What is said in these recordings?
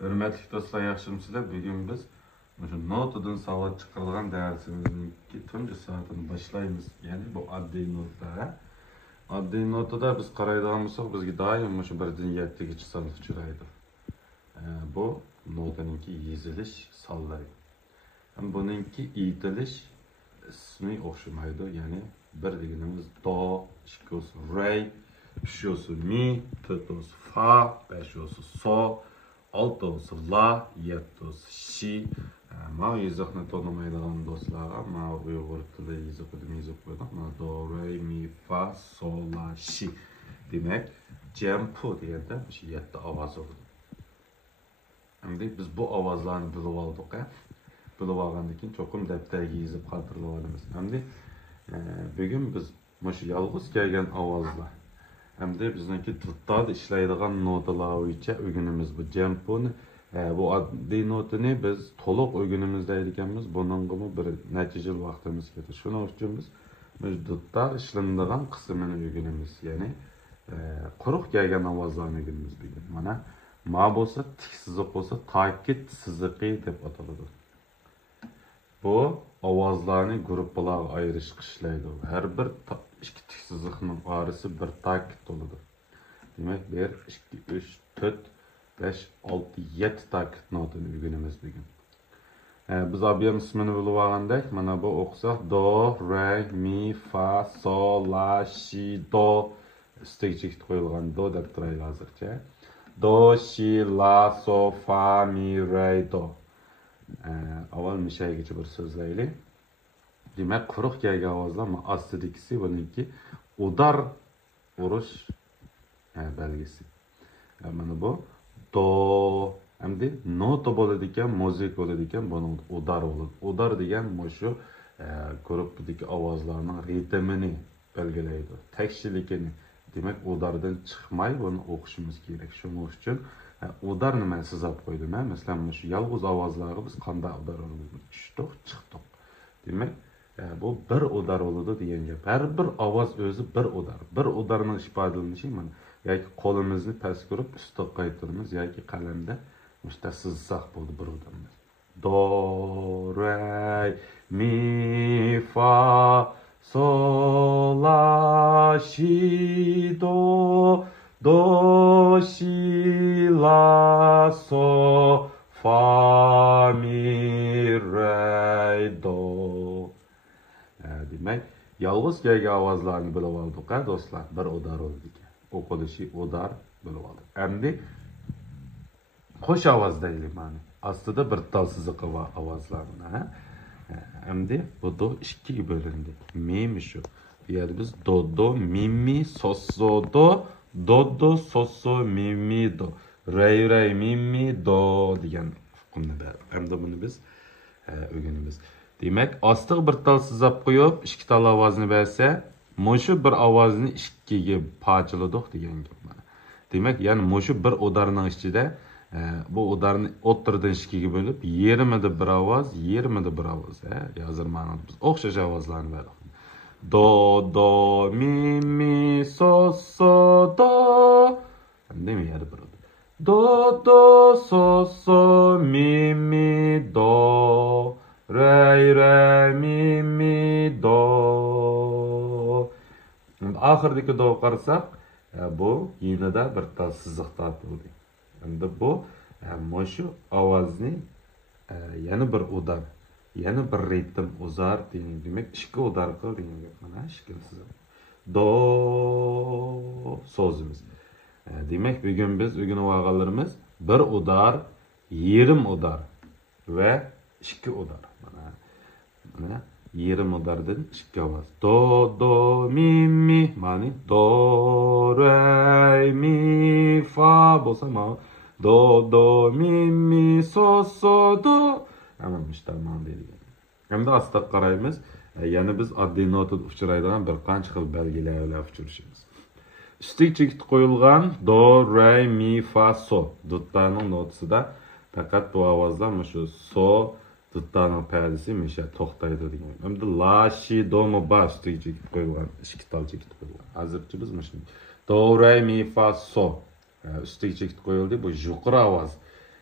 Hürmetli dostlar, yaxshimisilar? Bugun biz shu notadan savol chiqarilgan darsimizning tungi soatini boshlaymiz. Ya'ni bu oddiy nota. Oddiy notada biz qaraydigan bo'lsak, bizga doim shu 1dan 7gacha son uchraydi. Bu notaningki yezilish sonlari. Ham buningki aytilish ismi o'xshamaydi. Ya'ni bir deganimiz do, ikki olsa re, uch olsa mi, to'rt olsa fa, besh olsa so, 6 olsa la, 7 olsa şi. Ma yazıqni tanımaydigan do'stlarga ma Uyg'ur tili yazıqini yazib qo'ydik. Ma do, re, mi, fa, sol, la, şi. Demak, jampu deganda shu 7 ovoz bo'ladi. Endi biz bu ovozlarni bilib oldik. Bilib olgandan keyin cho'qim daftarga yozib qoldirib olamiz. Endi bugun biz shu yolg'iz kelgan ovozlar hamda bizniki tuttada ishlaydigan notalar bo'yicha o'rganamiz bu jampuni. Bu oddiy notani biz to'liq o'rganamiz deydiganmiz. Buningga bir necha yil vaqtimiz ketdi. Shuning uchun biz tutda ishlanadigan qismini o'rganamiz. Ya'ni quruq kelgan ovozlarni o'rganamiz bugun. Mana ma bo'lsa tik siziq bo'lsa ta'kid siziqi deb ataladi. Bu ovozlarni gruppalarga ayirish ishlaydi. Har bir ikki tik siziqning orasi bir ta'kid bo'ladi. Demak, 1 2 3 4 5 6 7 ta'kid notani o'rganamiz bugun. Biz ob'yam ismini bilib olgandek, mana bu o'qisak do, re, mi, fa, sol, la, si, do ustiga chekit qo'yilgan do deb turaylik hozircha. Do, si, la, so, fa, mi, re, do. Avval mishaygacha bir so'zlaylik. Demak, quruq kelgan ovozlar ostidagisi buniki udar urush belgisi. Mana bu do, endi nota bo'ladi ekan, muzik bo'ladi ekan, buni udar bo'ladi. Udar degan shu gruppdagi ovozlarning ritmini belgilaydi, tekshiligini. Demak, udardan chiqmay buni o'qishimiz kerak. Shuning uchun udar nima sizab qo'ydim. Masalan, shu yolg'iz ovozlarga biz qanday udar olamiz? Tushdik, chiqdik. Demak, bu bir udar bo'ladi degan gap. Har bir ovoz o'zi bir udar. Bir udarning ifodalanishi mana yoki qo'limizni past ko'rib ustiga qaytiramiz yoki qalamda mushta sizsaq bo'ldi bir udarimiz. Do, re, mi, fa, sol, la, si, do, do, si, la, so, fa, mi, re, do. Demak, yolg'iz kelgan ovozlarni bilib oldik, do'stlar. Bir udar bo'ldi ekan. O'qilishi udar bilib oldik. Endi qo'sh ovoz deylik mana. Ostida bir tal siziqi bor ovozlarni, Endi bu do ikkiga bo'lindi. Mi shu. Bu yerda biz do, mi, so, do, so, mi, do. Re, mi, do degan hukmni bor. Endi buni biz o'rganamiz. Demak, ostiga bir tal sizab qo'yib, ikki tal ovozni bersa, mushu bir ovozni ikkiga parchaladik degan gap mana. Demak, ya'ni mushu bir udarning ichida bu udarni o'ttirdan ikkiga bo'lib, yarmida bir ovoz, yarmida bir ovoz, Hozir mana biz o'xshash ovozlarni berdik. Do, mi, so, do. Endi mi yer bir. Do, so, mi, do. Re, mi, do. Oxirdagi do qarasak, bu yinida bir tal siziq tortildi. Endi bu shu ovozni yana bir udar, yana bir ritm uzar degan, demak, ikki udar qil degan gap. Mana shikil siziq. Do so'zimiz. Demak, bugun biz o'rganib olganlarimiz bir udar, yarim udar va ikki udar. Mana yarim udardan ikki ovoz. Do, mi, ma'ni do, re, mi, fa bo'lsa ma do, mi, so, do. Ama tamam deyilgan. Endi asta qaraymiz. Yana biz oddiy notada uchraydigan bir qancha xil belgilar bilan uchrashamiz. Ustiga chekit qo'yilgan do, re, mi, fa, so dutlarning notasida faqat bu ovozlar shu so dutlarning perdesi misha to'xtaydi degan. Endi la, si, do mu bas ustiga chekit qo'yilgan, ikki tal chekit qo'yilgan. Hozircha biz mana do, re, mi, fa, so ustiga chekit qo'yildi. Bu yuqori ovoz.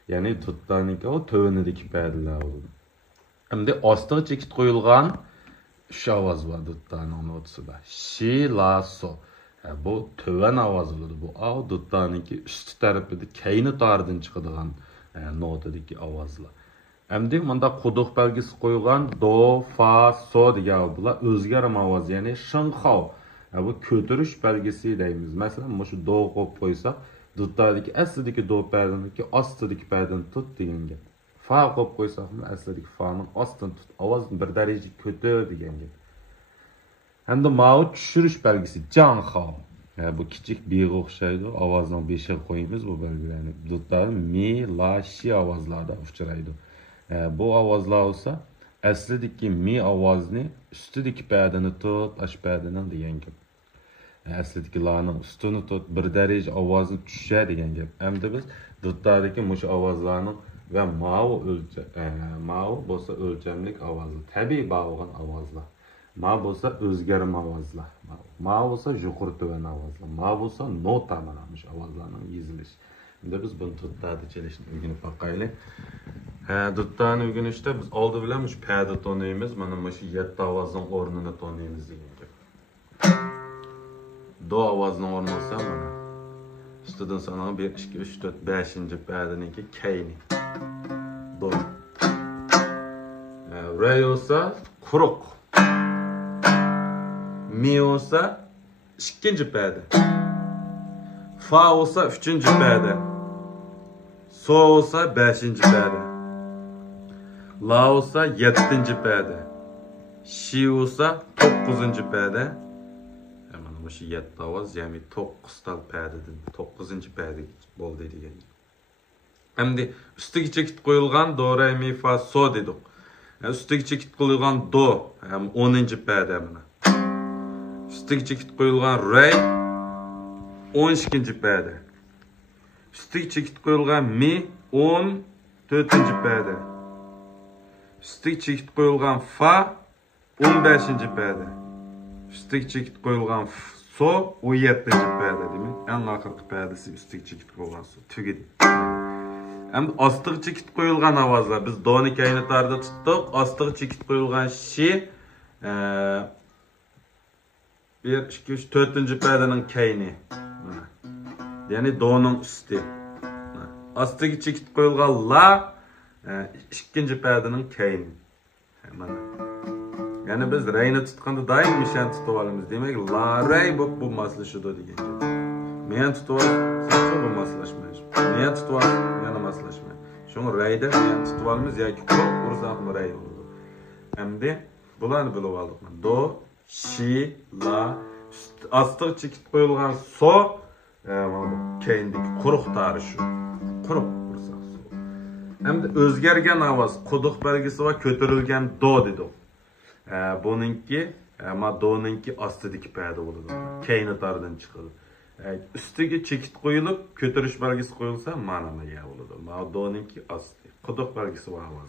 Ya'ni tutlarniki o tövenideki pədiler oldu. Hem de astığı çekit koyulgan şu avaz var tutlarının notusunda. Şi, la, so. Bu töven avaz oldu. Bu av tutlarniki üstü tarafıda keyni tarıdan çıkıdığan notadaki avazla. Hem de bunda quduq belgisi koyulgan do, fa, so diye bular özgerim avaz yani şınxav. Bu kötürüş belgesi deyimiz. Mesela şu do qo'yib qo'ysak, dutlardaki aslidagi do perdiniki ostidagi perdini tut degan gap. Fa qo'yib qo'ysak, aslidagi fa'ning ostini tut, ovozni bir daraja ko'tar degan gap. Hamda mau tushirish belgisi janxav. Bu kichik bega o'xshaydi. Ovozning beshiga qo'yamiz bu belgilarni. Dutlar mi, la, shi ovozlarda uchraydi. Bu ovozlar olsa aslidagi mi ovozni ustidagi perdini tut, ash perdining degan gap. Aslidagi la'ning ustini tut, bir daraja ovozni tushsa degan gap. Hamda biz dutlardagi mush ovozlarning va mau bo'lsa o'lchamlik ovozlar, tabiiy bo'lgan ovozlar. Ma bo'lsa o'zgarim ovozlar. Ma bo'lsa yuqori to'van ovozlar. Ma bo'lsa nota mana mush ovozlarning yezilishi. Endi biz buni tutlarni chelishni o'rganib boqaylik. Tutlarni o'rganishda biz oldi bilan mush pa'da tonaymiz. Mana mush 7 ovozning o'rnini tonaymiz degan gap. Do ovozning o'rni bo'lsa mana ustidan sanalgan 1 2 3 4 5-pa'daniki kayni. Do. Re olsa quruq. Mi olsa 2-pa'da. Fa olsa 3-pa'da. So olsa 5-pa'da. La olsa 7-pa'da. Shi olsa 9-pa'da. Hemen bu şey 7 ovoz, yani 9 tal pa'dadan 9-pa'da bo'ldi degan. Endi ustiga chekit qo'yilgan do, re, mi, fa, so dedik. Ustiga chekit qo'yilgan do, ham 10-pa'da mana. Ustiga chekit qo'yilgan re 12-pa'da. Ustiga chekit qo'yilgan mi 14-pa'da. Ustiga chekit qo'yilgan fa 15-pa'da. Ustiga chekit qo'yilgan so 17-pa'da demak. Eng oxirgi pa'dasi ustiga chekit qo'yilgan so tugadi. Endi ostiga chekit qo'yilgan ovozlar biz doni kaynitarda tutdik. Ostiga chekit qo'yilgan shi 1 2 3 4-pa'daning kayni. Yani do'ning usti. Ostiga chekit qo'yilgan la 2-pa'daning kayni. Mana. Yani biz reyni tutqanda doim mishan tutib olamiz. Demak, la rey bu maslashadi degan gap. Men tutib olsam bu maslashmaydi. Men tutib olsam yana maslashmaydi. Shuni reyda men tutib olamiz yoki quruq ursaq rey bo'ladi. Endi bularni bilib oldik. Do, shi, la, ostiga chekit qo'yilgan so keyindeki quruq tari shu. Quruq ursaq so. Endi o'zgargan ovoz quduq belgisi va ko'tarilgan do dedik. Bununki ama do'ninki ostidagi pa'da bo'ladi. Keynitardan chiqadi. Ustiga chekit qo'yilib, ko'tarish belgisi qo'yilsa, mana nima bo'ladi. Ma do'ninki osti. Quduq belgisi va ovoz.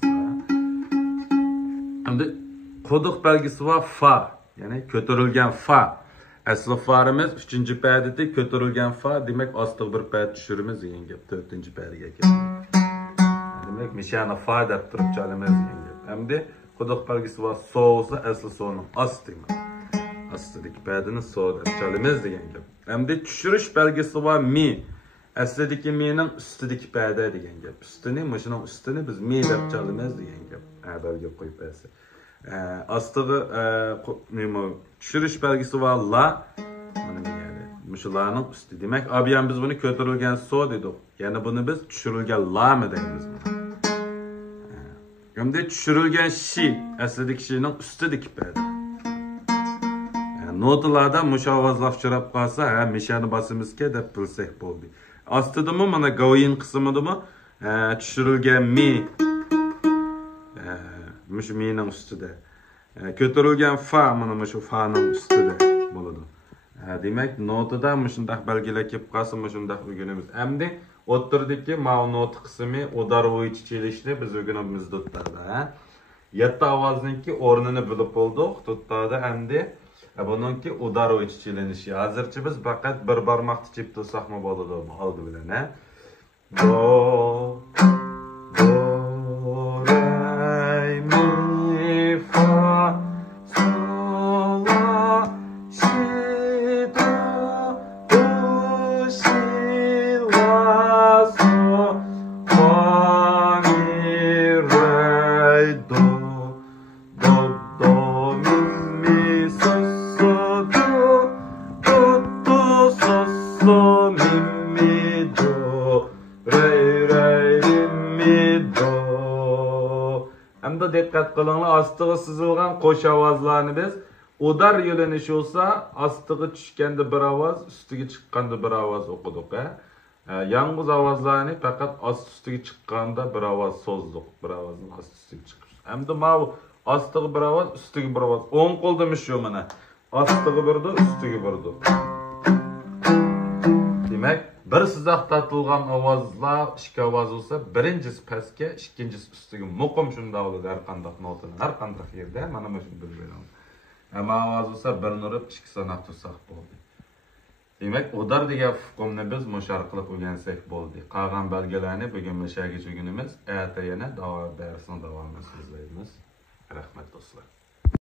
Endi quduq belgisi va fa, ya'ni ko'tarilgan fa. Asli fa'rimiz 3-pa'dada ko'tarilgan fa, demak ostiga bir pa'da tushiramiz degan gap 4-pa'daga keladi. Demak, mishani fa deb turib chalamiz degan gap. Endi quduq belgisi va so olsa asli so'ning osti. Astidagi pa'dani so deb chalamiz degan gap. Endi tushirish belgisi va mi. Aslidagi mining ustidagi pa'da degan gap. Ustini, mashining ustini biz mi deb chalamiz degan gap. Belgi qo'yib bersa. Astiga nima tushirish belgisi va la mana deyadi. Mushularning usti. Demak, abiyan biz buni ko'tarilgan so dedik. Ya'ni buni biz tushirilgan la mi deymiz. Endi tushirilgan shi, aslidagi shining ustidagi pa'da. Notalarda mush ovozlar uchrab qolsa, mishani bosimizga deb bilsak bo'ldi. Ostidami mana go'yin qismidami tushirilgan mi. Mush mining ustida. Ko'tarilgan fa mana shu fa'ning ustida bo'ladi. Demak, notada mushundaq belgilar kelib qolsa, mushundaq o'rganamiz. Endi o'tirdiki ma'lum not qismi udarovichi chelishni biz o'rganamiz tutlarda. 7 ovozniki o'rnini bilib bo'ldik. Tutlarda endi bununki udarovichi chelinishi. Hozircha biz faqat bir barmoqni chep tursak bo'ladi oldi bilan, Do, Endi diqqat qilinglar, ostiga sizilgan qo'sh ovozlarni biz udar yo'linishi bo'lsa, ostiga tushganda bir ovoz, ustiga chiqqanda bir ovoz o'qidik. Yalnız ovozlarni faqat osti ustiga chiqqanda bir ovoz so'zdik, bir ovozning osti ustiga chiqish. Endi mana ostiga bir ovoz, ustiga bir ovoz. O'ng qo'lda shu mana. Ostiga birdi, ustiga birdi. Demak, bir sizoq tatilgan ovozlar, ikki ovoz bo'lsa, birinchisi pastga, ikkinchisi ustiga. Muqim shunda bo'ladi har qanday notani, har qanday yerda mana shuni bilib beramiz. Ama ovoz bo'lsa, birini urib, ikki sanoq tursak bo'ldi. Demak, udar degan hukmni biz mush orqali o'rgansak bo'ldi. Qolgan belgilarni bugun mashagich o'rganamiz. Erta yana darsni davomini so'zlaymiz. Rahmat do'stlar.